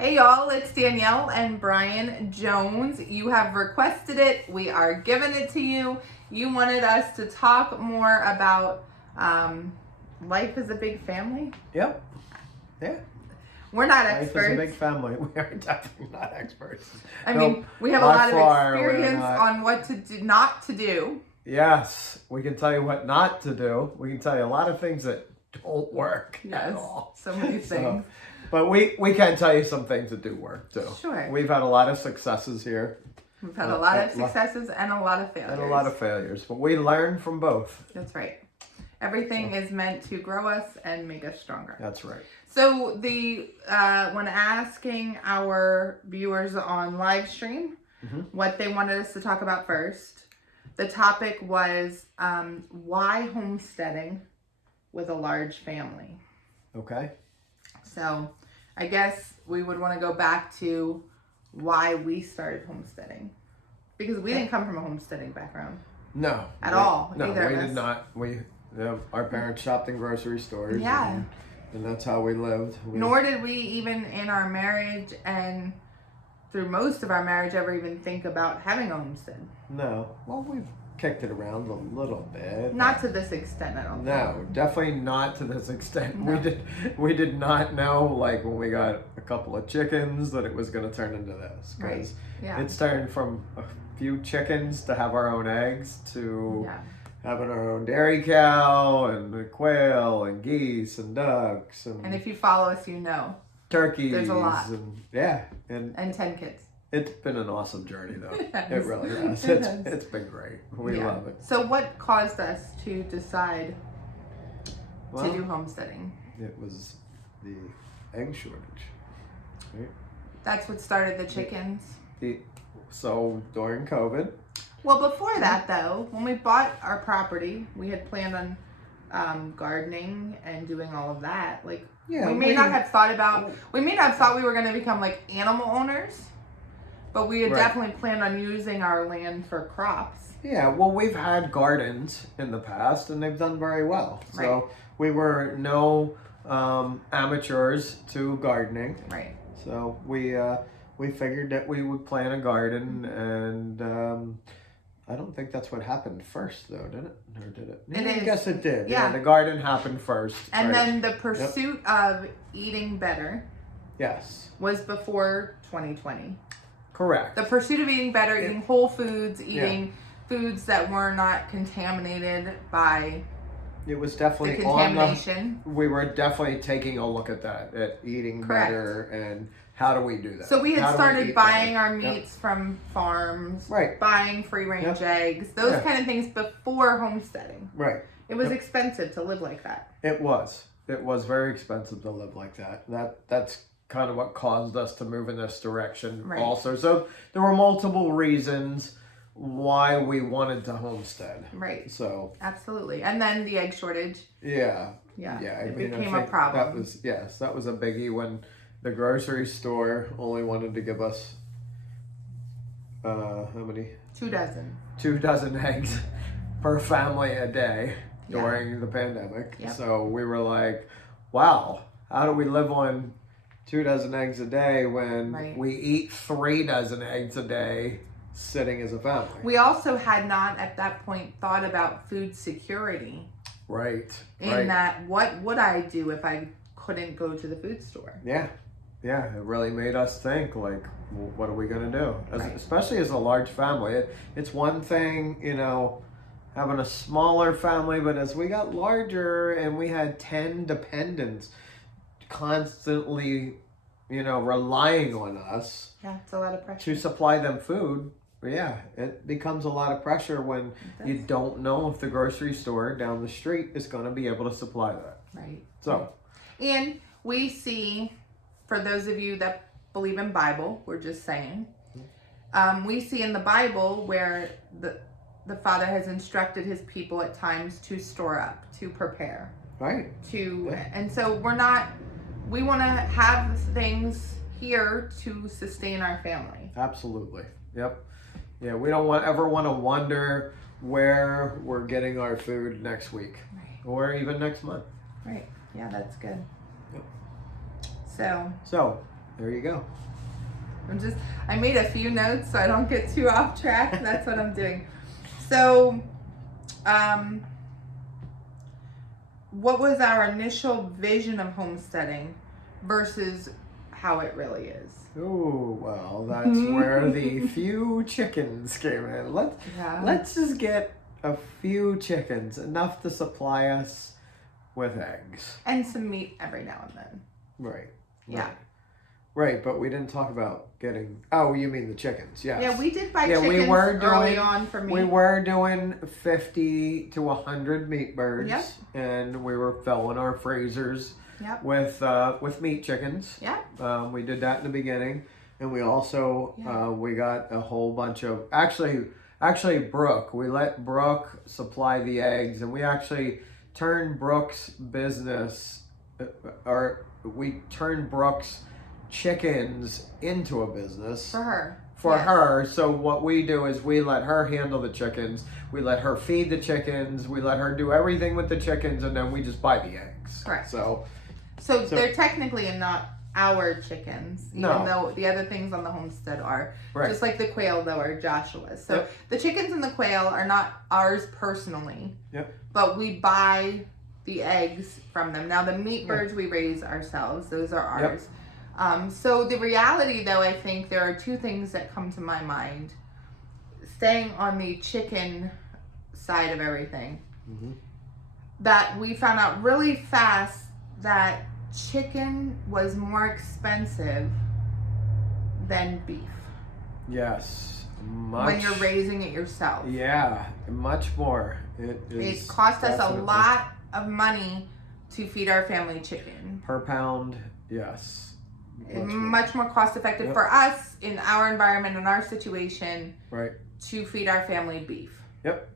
Hey y'all, it's Danielle and Brian Jones. You have requested it. We are giving it to you. You wanted us to talk more about life as a big family. Yep. Yeah. We're not Life experts. is a big family. We are definitely not experts. I mean, we have a lot of experience on what to do, not to do. Yes, we can tell you what not to do. We can tell you a lot of things that don't work at Yes, all. so many things. But we can tell you some things that do work too. Sure. We've had a lot of successes here. We've had a lot of successes and a lot of failures. And a lot of failures. But we learn from both. That's right. Everything is meant to grow us and make us stronger. That's right. So when asking our viewers on live stream what they wanted us to talk about first, the topic was why homesteading with a large family. Okay. So I guess we would want to go back to why we started homesteading, because we didn't come from a homesteading background. No. At all. No, either we of did us. not. Our parents shopped in grocery stores. Yeah. And that's how we lived. Nor did we even in our marriage and through most of our marriage ever even think about having a homestead. No. Well, we've kicked it around a little bit. Not to this extent, I don't think. No, definitely not to this extent. No. We did not know, like, when we got a couple of chickens that it was going to turn into this. Right. Yeah. It's turned from a few chickens to have our own eggs to having our own dairy cow and quail and geese and ducks and if you follow us, you know. Turkeys. There's a lot. And 10 kids. It's been an awesome journey, though. Yes. It really has. It It's been great. We love it. So what caused us to decide Well, to do homesteading? it was the egg shortage, right? That's what started the chickens. So during COVID. Well, before that, though, when we bought our property, we had planned on gardening and doing all of that. Like, we may not have thought we were going to become like animal owners, but we had definitely planned on using our land for crops. Yeah, well, we've had gardens in the past, and they've done very well. So we were no amateurs to gardening. Right. So we figured that we would plant a garden, and I don't think that's what happened first, though, did it? Or did it? I guess it did. Yeah, the garden happened first. And then the pursuit of eating better. Yes. Was before 2020. Correct. The pursuit of eating better, eating whole foods, eating foods that were not contaminated by it was definitely the contamination. We were definitely taking a look at that, at eating better and how do we do that. So we had started buying our meats from farms, buying free-range eggs, those kind of things before homesteading. Right. It was expensive to live like that. It was. It was very expensive to live like that. That's kind of what caused us to move in this direction also. So there were multiple reasons why we wanted to homestead. Right. So absolutely. And then the egg shortage. Yeah. It became a problem. That was a biggie when the grocery store only wanted to give us how many? 2 dozen. 2 dozen eggs per family a day during the pandemic. Yep. So we were like, wow, how do we live on 2 dozen eggs a day when we eat 3 dozen eggs a day sitting as a family? We also had not at that point thought about food security. Right. That, what would I do if I couldn't go to the food store? Yeah, it really made us think, like, well, what are we going to do? Especially as a large family. It's one thing, having a smaller family, but as we got larger and we had 10 dependents constantly, relying on us. Yeah, it's a lot of pressure. To supply them food. Yeah, it becomes a lot of pressure when you don't know if the grocery store down the street is going to be able to supply that. Right. So. And we see, for those of you that believe in Bible, we're just saying, we see in the Bible where the Father has instructed his people at times to store up, to prepare. Right. And so we want to have things here to sustain our family. Absolutely. Yep. Yeah, we don't ever want to wonder where we're getting our food next week or even next month. Right. Yeah, that's good. Yep. So, there you go. I made a few notes so I don't get too off track. That's what I'm doing. So, what was our initial vision of homesteading versus how it really is? Oh, well, that's where the few chickens came in. Let's just get a few chickens, enough to supply us with eggs. And some meat every now and then. Right. Yeah. Right, but we didn't talk about getting... Oh, you mean the chickens, yes. Yeah, we did buy chickens early on for meat. We were doing 50 to 100 meat birds. Yep. And we were filling our freezers Yep. with meat chickens. Yeah. We did that in the beginning. And we also, we got a whole bunch of... Actually, Brooke. We let Brooke supply the eggs. And we actually turned Brooke's business... we turned Brooke's chickens into a business for her. So what we do is we let her handle the chickens, we let her feed the chickens, we let her do everything with the chickens, and then we just buy the eggs. Correct. So they're technically not our chickens, even though the other things on the homestead are. Right. Just like the quail though are Joshua's. So the chickens and the quail are not ours personally. Yep. But we buy the eggs from them. Now the meat birds we raise ourselves. Those are ours. Yep. So the reality though, I think there are two things that come to my mind. Staying on the chicken side of everything, that we found out really fast that chicken was more expensive than beef. Yes. When you're raising it yourself. Yeah, much more. It cost us a lot of money to feed our family chicken. Per pound, yes. Much more cost effective for us in our environment, in our situation, right, to feed our family beef. Yep.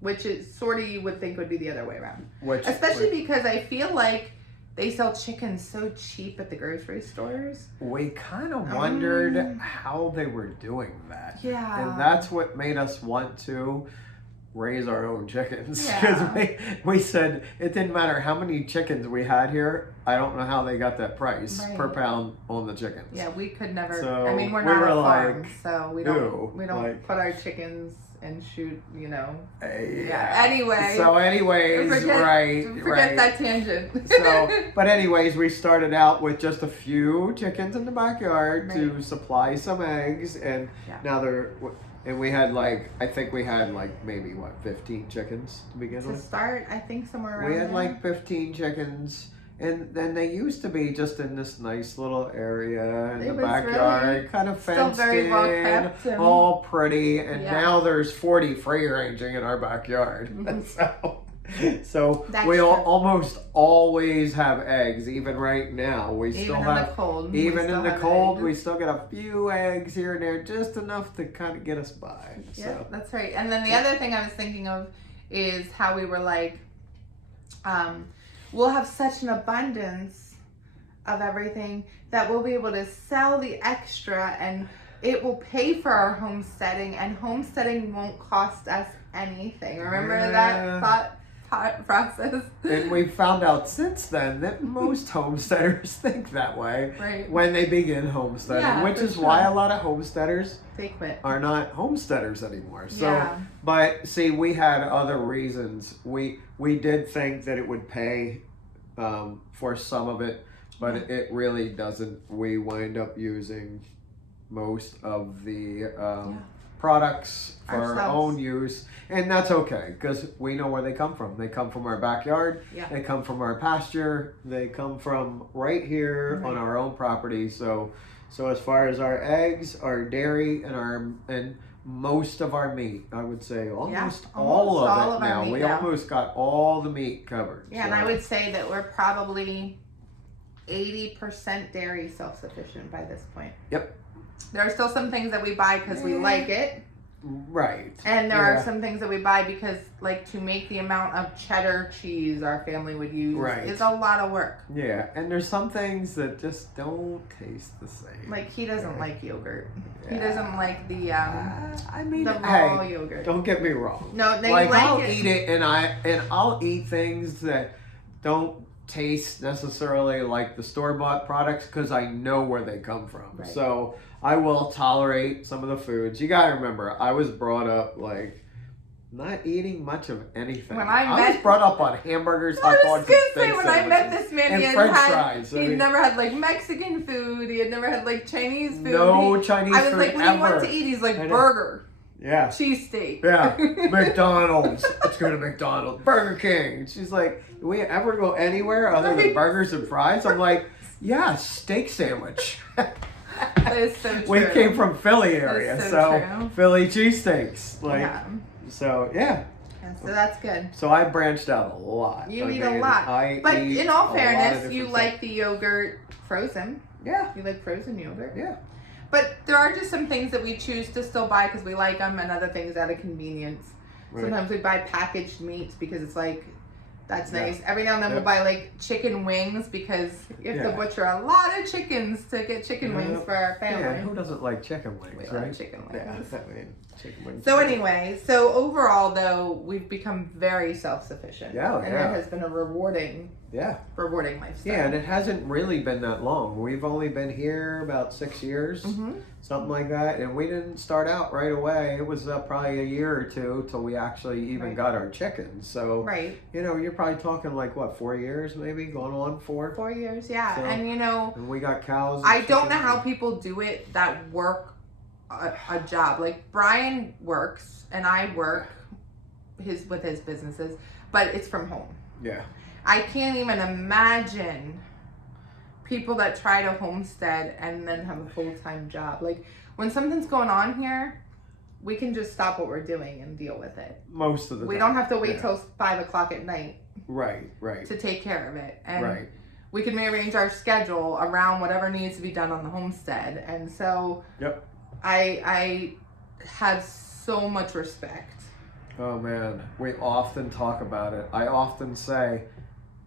Which is sort of, you would think would be the other way around. Especially because I feel like they sell chicken so cheap at the grocery stores. We kind of wondered how they were doing that. Yeah. And that's what made us want to raise our own chickens. Because we said it didn't matter how many chickens we had here. I don't know how they got that price per pound on the chickens. Yeah, we could never. So I mean, we're not a farm, like, so we don't put our chickens and shoot. Yeah. Anyway. So, anyways, forget that tangent. But anyways, we started out with just a few chickens in the backyard to supply some eggs, and now they're. And we had I think we had maybe 15 chickens to begin with. To start, I think somewhere around We had 15 chickens, and then they used to be just in this nice little area in the backyard, really kind of fenced very in, well kept all pretty. And now there's 40 free ranging in our backyard. So we almost always have eggs, even right now. We still have, even in the cold, we still get a few eggs here and there, just enough to kind of get us by. Yeah, that's right. And then the other thing I was thinking of is how we were we'll have such an abundance of everything that we'll be able to sell the extra and it will pay for our homesteading, and homesteading won't cost us anything. Remember that thought process? And we found out since then that most homesteaders think that way when they begin homesteading, which is why a lot of homesteaders are not homesteaders anymore. So, but see, we had other reasons. We did think that it would pay for some of it, but it really doesn't. We wind up using most of the products for our own use, and that's okay because we know where they come from. They come from our backyard, they come from our pasture, they come from right here on our own property. So as far as our eggs, our dairy, and most of our meat, I would say almost all of it now. We almost got all the meat covered. Yeah, and I would say that we're probably 80% dairy self-sufficient by this point. Yep. There are still some things that we buy because we like it. Right. And there are some things that we buy because, to make the amount of cheddar cheese our family would use is a lot of work. Yeah, and there's some things that just don't taste the same. He doesn't like yogurt. He doesn't like the the raw yogurt. Don't get me wrong. No, I'll eat it, and I'll eat things that don't taste necessarily like the store-bought products because I know where they come from. Right. So I will tolerate some of the foods. You gotta remember, I was brought up like not eating much of anything. I was brought up on hamburgers, hot dogs, and steak when I met this man, and French fries. He never had like Mexican food. He had never had like Chinese food. No Chinese food. I was like, what do you want to eat? He's like, burger. Yeah. Cheesesteak. Yeah. McDonald's. Let's go to McDonald's. Burger King. She's like, do we ever go anywhere other than burgers and fries? I'm like, yeah, steak sandwich. That is so true. We came from Philly area, so Philly cheesesteaks. Like, yeah. So, yeah. So that's good. So I branched out a lot. You eat a lot. But in all fairness, you like the yogurt frozen. Yeah. You like frozen yogurt. Yeah. But there are just some things that we choose to still buy because we like them, and other things out of convenience. Right. Sometimes we buy packaged meats because it's like, that's nice. Every now and then we'll buy like chicken wings because you have to butcher a lot of chickens to get chicken wings for our family. Yeah, who doesn't like chicken wings, we right? Love chicken wings. Yeah, I mean, chicken wings. So anyway, so overall though, we've become very self-sufficient. Yeah, and it has been a rewarding lifestyle. Yeah, and it hasn't really been that long. We've only been here about 6 years, something like that. And we didn't start out right away. It was probably a year or two till we actually even got our chickens. So, you know, you're probably talking like, what, 4 years maybe? Going on 4? 4 years, yeah. So, and, you know, and we got cows. I don't know how people do it that work a job. Like, Brian works and I work with his businesses, but it's from home. Yeah. I can't even imagine people that try to homestead and then have a full-time job. Like, when something's going on here, we can just stop what we're doing and deal with it. Most of the time. We don't have to wait till 5 o'clock at night. Right. To take care of it. And we can rearrange our schedule around whatever needs to be done on the homestead. And so I have so much respect. Oh man, we often talk about it. I often say,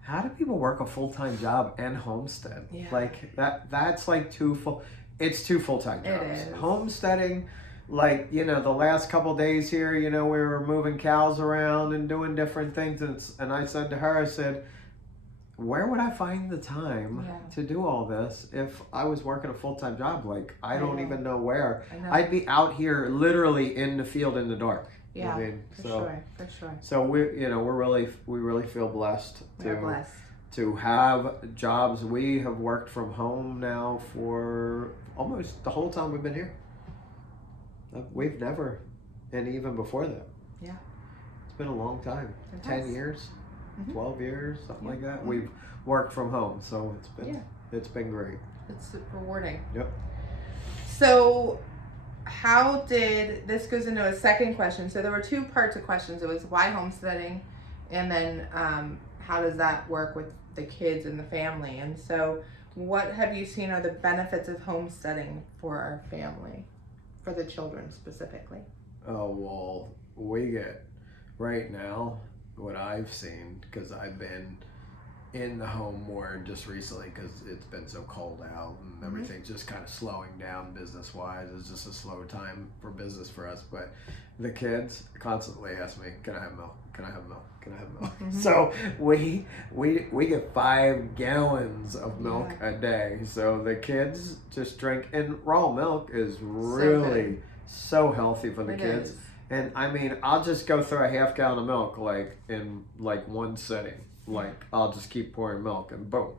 how do people work a full-time job and homestead? Yeah. Like that's like two full-time jobs. It is. Homesteading, like, you know, the last couple days here, you know, we were moving cows around and doing different things. And I said to her, I said, where would I find the time to do all this if I was working a full-time job? Like, I don't even know where. I'd be out here literally in the field in the dark. Yeah, I mean, for sure. So we really feel blessed to have jobs. We have worked from home now for almost the whole time we've been here. We've never, and even before that. Yeah. It's been a long time. 10 years, 12 years, something like that. We've worked from home, so it's been great. It's rewarding. Yep. So, this goes into a second question. So there were 2 parts of questions. It was why homesteading, and then how does that work with the kids and the family? And so what have you seen are the benefits of homesteading for our family, for the children specifically? Oh, well, we get right now what I've seen, because I've been in the home more just recently because it's been so cold out and everything's just kind of slowing down business wise. It's just a slow time for business for us, but the kids constantly ask me, can I have milk? Can I have milk? Can I have milk? So we get 5 gallons of milk a day. So the kids just drink, and raw milk is really so healthy for the kids. Is. And I mean, I'll just go through a half gallon of milk like in like one sitting. Like, I'll just keep pouring milk and boom,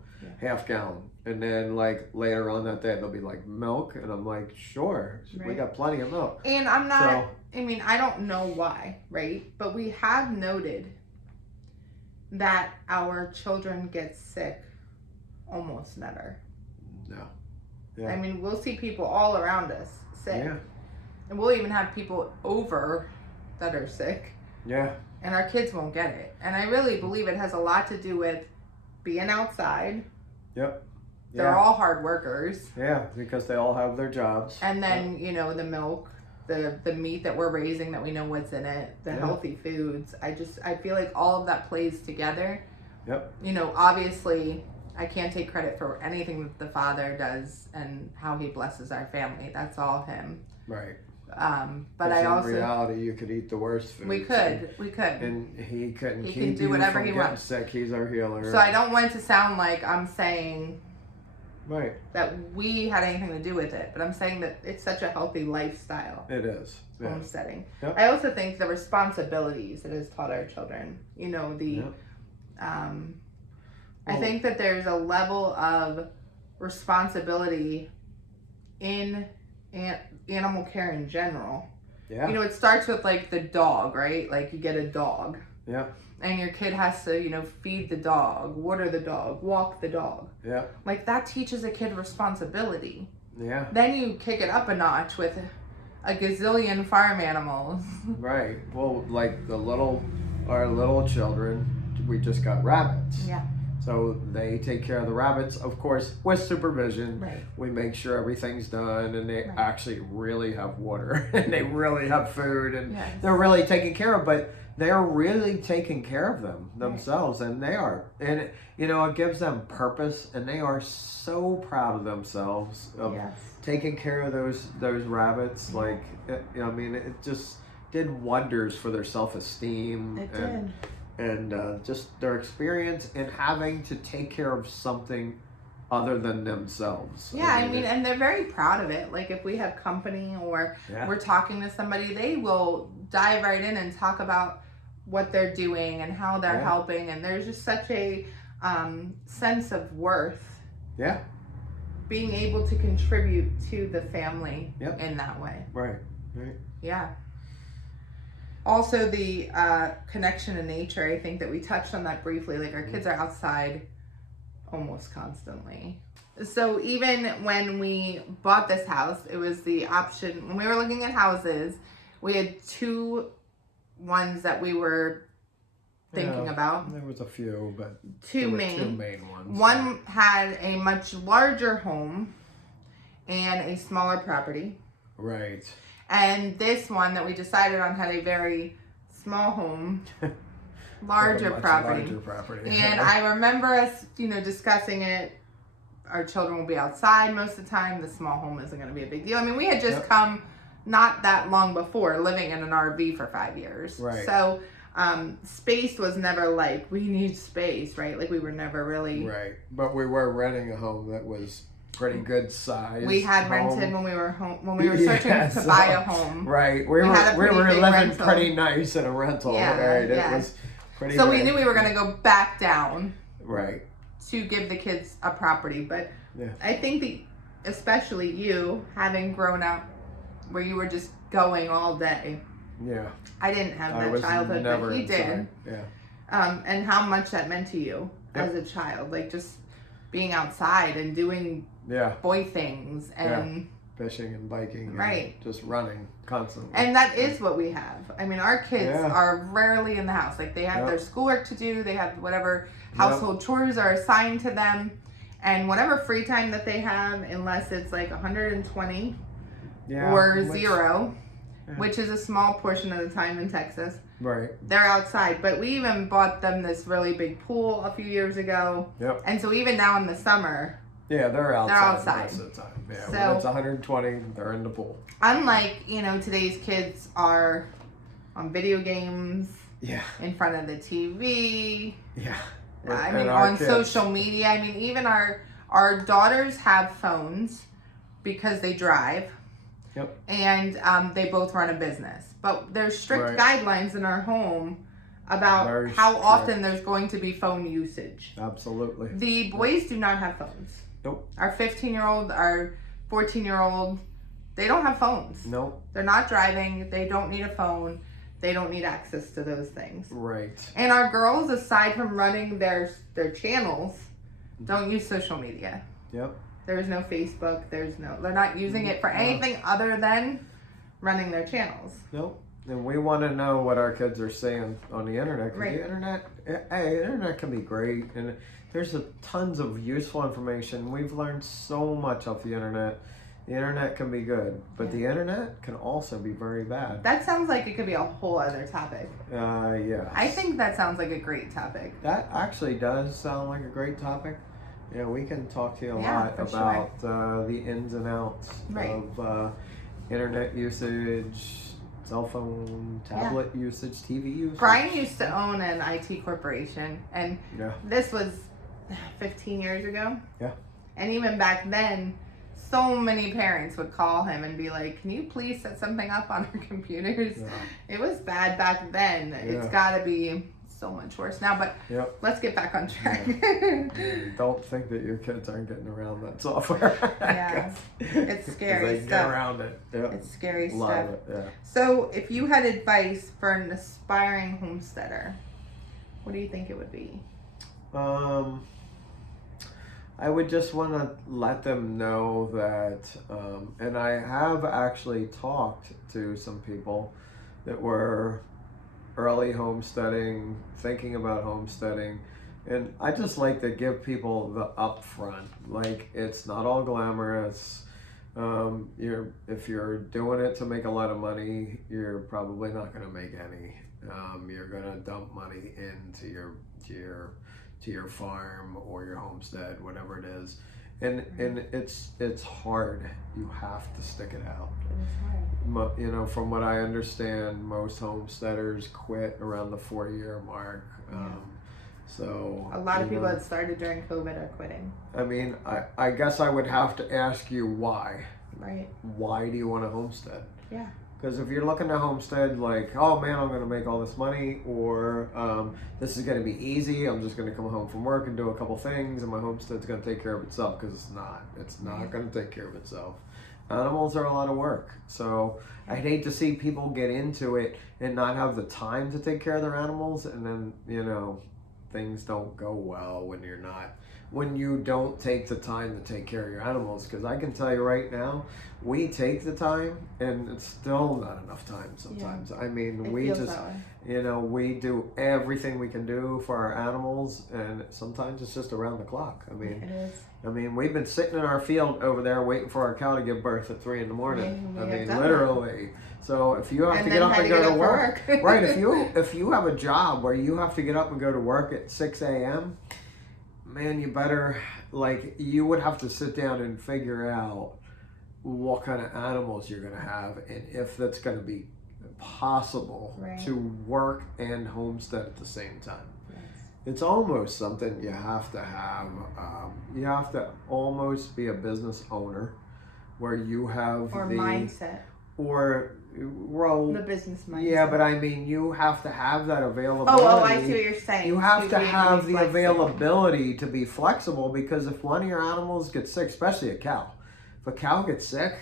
half gallon. And then like later on that day, they'll be like, milk? And I'm like, sure, we got plenty of milk. And I'm not, I mean, I don't know why, right? But we have noted that our children get sick almost never. No. Yeah. I mean, we'll see people all around us sick. Yeah. And we'll even have people over that are sick. Yeah. And our kids won't get it. And I really believe it has a lot to do with being outside. Yep. They're all hard workers. Yeah, because they all have their jobs. And then, you know, the milk, the meat that we're raising that we know what's in it, the healthy foods. I feel like all of that plays together. Yep. You know, obviously, I can't take credit for anything that the father does and how he blesses our family. That's all him. Right. But I also, in reality, you could eat the worst food. We could. And he couldn't keep can do you whatever from he getting wants. sick. He's our healer. So I don't want it to sound like I'm saying right that we had anything to do with it, but I'm saying that it's such a healthy lifestyle. It is. Yeah. Homesteading. Yep. I also think the responsibilities it has taught our children. You know, I think that there's a level of responsibility in animal care in general. Yeah. You know, it starts with like the dog, right? Like you get a dog. Yeah. And your kid has to, you know, feed the dog, water the dog, walk the dog. Yeah. Like that teaches a kid responsibility. Yeah. Then you kick it up a notch with a gazillion farm animals. Right. Well, like our little children, we just got rabbits. Yeah. So they take care of the rabbits, of course, with supervision. Right. We make sure everything's done, and they actually really have water, and they really have food, and they're really taken care of. But they're really taking care of themselves, and they are. And you know, it gives them purpose, and they are so proud of themselves of taking care of those rabbits. Like, I mean, it just did wonders for their self-esteem. It did. And just their experience in having to take care of something other than themselves. Yeah, I mean, and they're very proud of it. Like if we have company or we're talking to somebody, they will dive right in and talk about what they're doing and how they're helping. And there's just such a sense of worth. Yeah. Being able to contribute to the family in that way. Right. Right. Yeah. Also, the connection to nature, I think that we touched on that briefly. Like, our kids are outside almost constantly. So, even when we bought this house, it was the option. When we were looking at houses, we had two ones that we were thinking about. There was a few, but two two main ones. One had a much larger home and a smaller property. Right. And this one that we decided on had a very small home, larger property. And I remember us, you know, discussing it. Our children will be outside most of the time. The small home isn't going to be a big deal. I mean, we had just come not that long before living in an RV for 5 years. Right. So space was never like, we need space, right? Like we were never really. Right. But we were renting a home that was pretty good size. We had rented when we were home, when we were searching to buy a home. Right. We were living rental. Pretty nice in a rental. Yeah, right. It was pretty so great. we knew we were going to go back down. Right. To give the kids a property. But I think especially you, having grown up where you were just going all day. Yeah. I didn't have that childhood, but he did. Yeah. And how much that meant to you as a child. Like just being outside and doing boy things and fishing and biking and just running constantly. And that is what we have. I mean, our kids are rarely in the house. Like they have their schoolwork to do, they have whatever household chores are assigned to them, and whatever free time that they have, unless it's like 120 or 0, which is a small portion of the time in Texas. Right. They're outside. But we even bought them this really big pool a few years ago. Yep. And so even now in the summer, they're outside most of the time. Yeah, so, when it's 120, they're in the pool. Unlike, you know, today's kids are on video games. Yeah. In front of the TV. Yeah. I mean, on social media. I mean, even our daughters have phones because they drive. Yep. And they both run a business. But there's strict guidelines in our home about how often there's going to be phone usage. Absolutely. The boys do not have phones. Nope. Our 15-year-old, our 14-year-old, they don't have phones. Nope. They're not driving. They don't need a phone. They don't need access to those things. Right. And our girls, aside from running their channels, don't use social media. Yep. There's no Facebook. They're not using it for anything other than running their channels. Nope. And we want to know what our kids are saying on the internet. 'Cause the internet can be great, and there's tons of useful information. We've learned so much off the internet. The internet can be good, but the internet can also be very bad. That sounds like it could be a whole other topic. Yeah. I think that sounds like a great topic. That actually does sound like a great topic. Yeah, we can talk to you a lot about the ins and outs of internet usage, cell phone, tablet usage, TV usage. Brian used to own an IT corporation, and this was 15 years ago. Yeah. And even back then, so many parents would call him and be like, can you please set something up on our computers? Yeah. It was bad back then. Yeah. It's got to be so much worse now, but let's get back on track. Don't think that your kids aren't getting around that software. Yeah, it's scary stuff. Get around it. Yeah. It's scary stuff. Of it, yeah. So if you had advice for an aspiring homesteader, what do you think it would be? I would just want to let them know that, and I have actually talked to some people that were early homesteading, thinking about homesteading, and I just like to give people the upfront. Like, it's not all glamorous. If you're doing it to make a lot of money, you're probably not going to make any. You're going to dump money into your farm or your homestead, whatever it is, and it's hard. You have to stick it out. You know, from what I understand, most homesteaders quit around the 4-year mark. So a lot of people that started during COVID are quitting. I mean, I guess I would have to ask you why. Right. Why do you want to homestead? Yeah. Because if you're looking to homestead like, oh man, I'm going to make all this money, or this is going to be easy, I'm just going to come home from work and do a couple things and my homestead's going to take care of itself, because it's not going to take care of itself. Animals are a lot of work, so I'd hate to see people get into it and not have the time to take care of their animals, and then, you know, things don't go well when you don't take the time to take care of your animals. Because I can tell you right now, we take the time and it's still not enough time sometimes. I mean, we just, you know, we do everything we can do for our animals, and sometimes it's just around the clock. I mean, it is. I mean, we've been sitting in our field over there waiting for our cow to give birth at 3 a.m. I mean, literally. So if you have to get up and go to work, right? If you have a job where you have to get up and go to work at 6 a.m., man, you better, like, you would have to sit down and figure out what kind of animals you're going to have, and if that's going to be possible to work and homestead at the same time. It's almost something you have to have. You have to almost be a business owner, where you have mindset. The business mindset. Yeah, but I mean, you have to have that availability. Oh, I see what you're saying. You have to have the availability to be flexible, because if one of your animals gets sick, especially a cow, if a cow gets sick,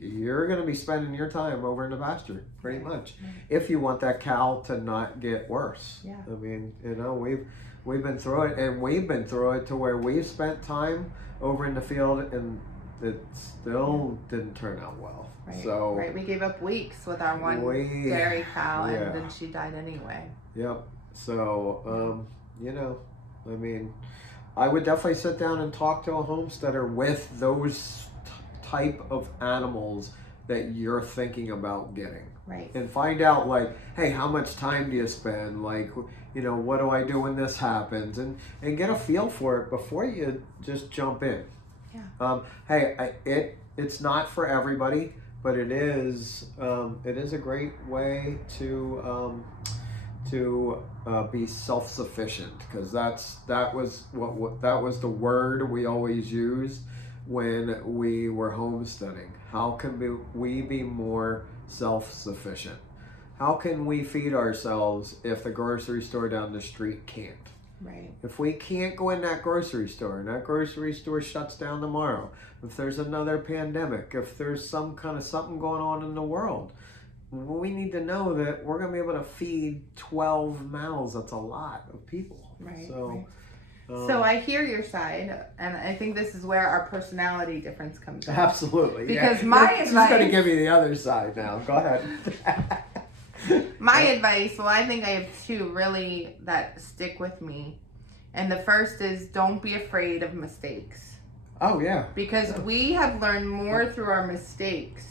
you're going to be spending your time over in the pasture, pretty much, if you want that cow to not get worse. Yeah. I mean, you know, we've been through it, and we've been through it to where we've spent time over in the field, and it still didn't turn out well. Right. So we gave up weeks with our one dairy cow, and then she died anyway. Yep. So, you know, I mean, I would definitely sit down and talk to a homesteader with those type of animals that you're thinking about getting. Right. And find out, like, hey, how much time do you spend? Like, you know, what do I do when this happens? And get a feel for it before you just jump in. Yeah. Hey, it's not for everybody, but it is a great way to be self-sufficient, because that was the word we always used when we were homesteading. How can we be more self-sufficient? How can we feed ourselves if the grocery store down the street can't? Right. If we can't go in that grocery store and that grocery store shuts down tomorrow, if there's another pandemic, if there's some kind of something going on in the world, we need to know that we're going to be able to feed 12 mouths. That's a lot of people. Right. So I hear your side, and I think this is where our personality difference comes in. Absolutely. Because my advice... She's going to give you the other side now. Go ahead. My advice, well, I think I have two really that stick with me. And the first is, don't be afraid of mistakes. Oh, yeah. Because we have learned more through our mistakes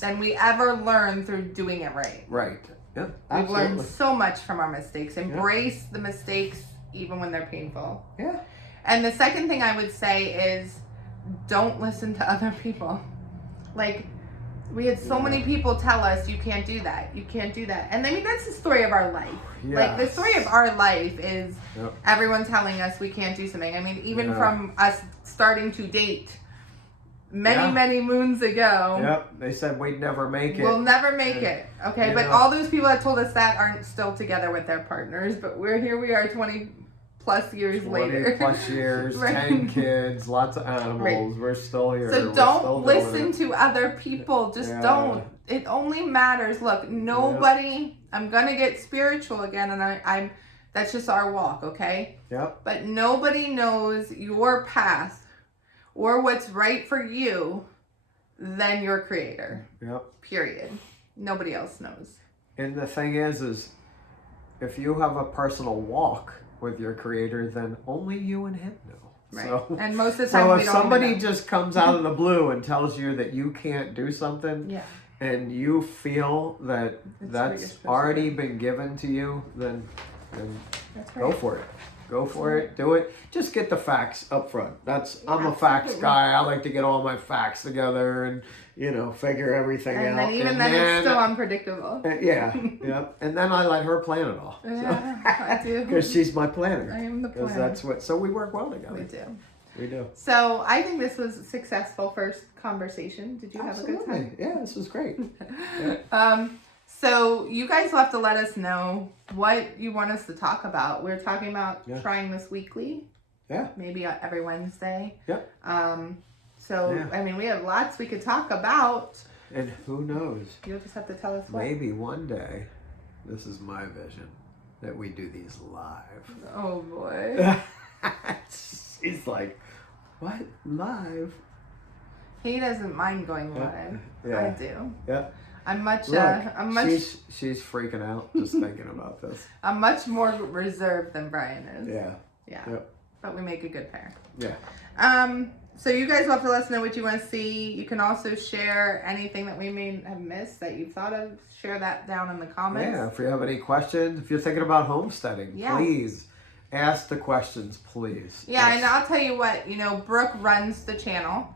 than we ever learned through doing it right. Right. Yeah, we've learned so much from our mistakes. Embrace the mistakes even when they're painful. Yeah. And the second thing I would say is, don't listen to other people. Like, We had so many people tell us, you can't do that. You can't do that. And I mean, that's the story of our life. Yes. Like, the story of our life is everyone telling us we can't do something. I mean, even from us starting to date many moons ago. Yep. They said we'd never make it. We'll never make it. Okay. But all those people that told us that aren't still together with their partners. But here we are 20 plus years later. 20 plus years, Right. 10 kids, lots of animals. Right. We're still here. So We're don't still listen to other people. Just don't. It only matters. Look, nobody, I'm going to get spiritual again, and I'm that's just our walk, okay? Yep. But nobody knows your path or what's right for you than your creator. Yep. Period. Nobody else knows. And the thing is if you have a personal walk with your creator, then only you and him know. Right. So, and most of the time, so we if don't somebody even know. just comes out of the blue and tells you that you can't do something, Yeah. and you feel that that's already been given to you, then That's go right. for it. Go for it. Do it. Just get the facts up front. I'm a facts Absolutely. guy. I like to get all my facts together and figure everything out. And then even then it's still unpredictable. Yeah. And then I let her plan it all. Yeah, I do. Because she's my planner. I am the planner. That's what. So we work well together. We do. We do. So I think this was a successful first conversation. Did you have a good time? Yeah, this was great. So you guys will have to let us know what you want us to talk about. We're talking about trying this weekly. Yeah. Maybe every Wednesday. Yep. I mean, we have lots we could talk about. And who knows? You'll just have to tell us what. Maybe one day, this is my vision, that we do these live. Oh boy. She's like, what? Live? He doesn't mind going live. Yeah. I do. Yeah. I'm much. Look, she's freaking out just thinking about this. I'm much more reserved than Brian is. Yeah. Yeah. Yep. But we make a good pair. Yeah. So you guys will have to let us know what you want to see. You can also share anything that we may have missed that you've thought of. Share that down in the comments. Yeah. If you have any questions, if you're thinking about homesteading, please ask the questions, please. Yeah, and I'll tell you what. Brooke runs the channel,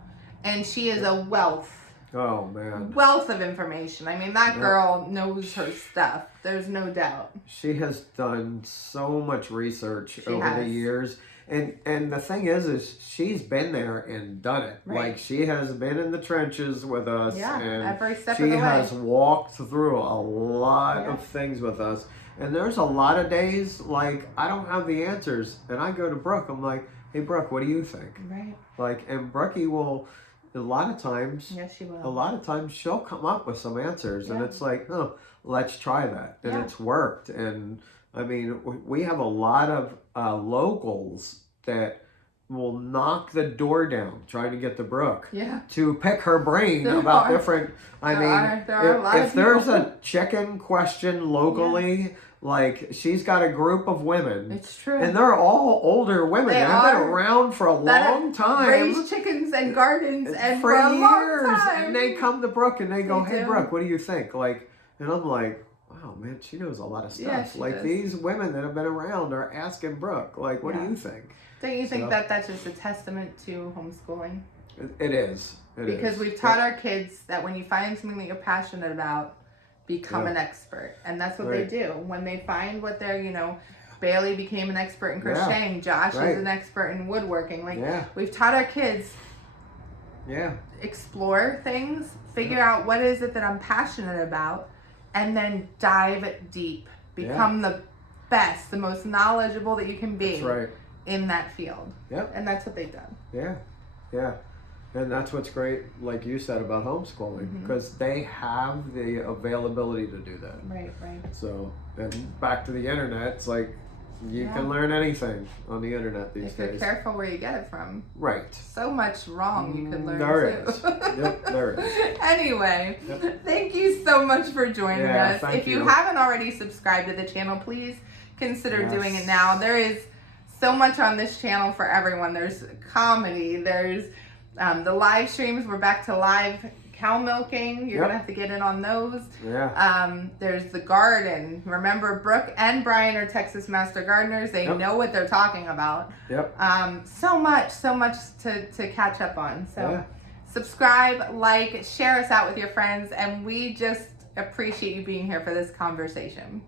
and she is a wealth of information. I mean, that girl knows her stuff. There's no doubt. She has done so much research over the years. And the thing is she's been there and done it. Right. Like, she has been in the trenches with us. Yeah, and every step of the way. She has walked through a lot of things with us. And there's a lot of days, like, I don't have the answers. And I go to Brooke. I'm like, hey, Brooke, what do you think? Right. Like, and Brookie will... A lot of times, she will. A lot of times she'll come up with some answers, and it's like, oh, let's try that, and it's worked. And I mean, we have a lot of locals that will knock the door down trying to get to Brooke to pick her brain about different. I mean, if there's a chicken question locally. Like, she's got a group of women. It's true. And they're all older women that have been around for a long time. Raised chickens and gardens and for a years. long time. And they come to Brooke and they go, hey, Brooke, what do you think? Like, and I'm like, wow, man, she knows a lot of stuff. Yeah, like, these women that have been around are asking Brooke, like, what do you think? Don't you think that that's just a testament to homeschooling? It is. Because we've taught our kids that when you find something that you're passionate about, become an expert. And that's what they do. When they find what they're, Bailey became an expert in crocheting. Josh is an expert in woodworking. Like, we've taught our kids explore things, figure out what is it that I'm passionate about, and then dive deep. Become the best, the most knowledgeable that you can be in that field. Yep. And that's what they've done. Yeah. Yeah. And that's what's great, like you said, about homeschooling, because they have the availability to do that. Right. So, and back to the internet, it's like you can learn anything on the internet these days. If you're careful where you get it from. Right. So much wrong you could learn there too. Is. Yep, there is. Anyway, thank you so much for joining us. If you haven't already subscribed to the channel, please consider doing it now. There is so much on this channel for everyone. There's comedy, there's the live streams. We're back to live cow milking. You're gonna have to get in on those. There's the garden. Remember, Brooke and Brian are Texas Master Gardeners. They know what they're talking about. So much to catch up on. So Subscribe, like, share us out with your friends, and we just appreciate you being here for this conversation.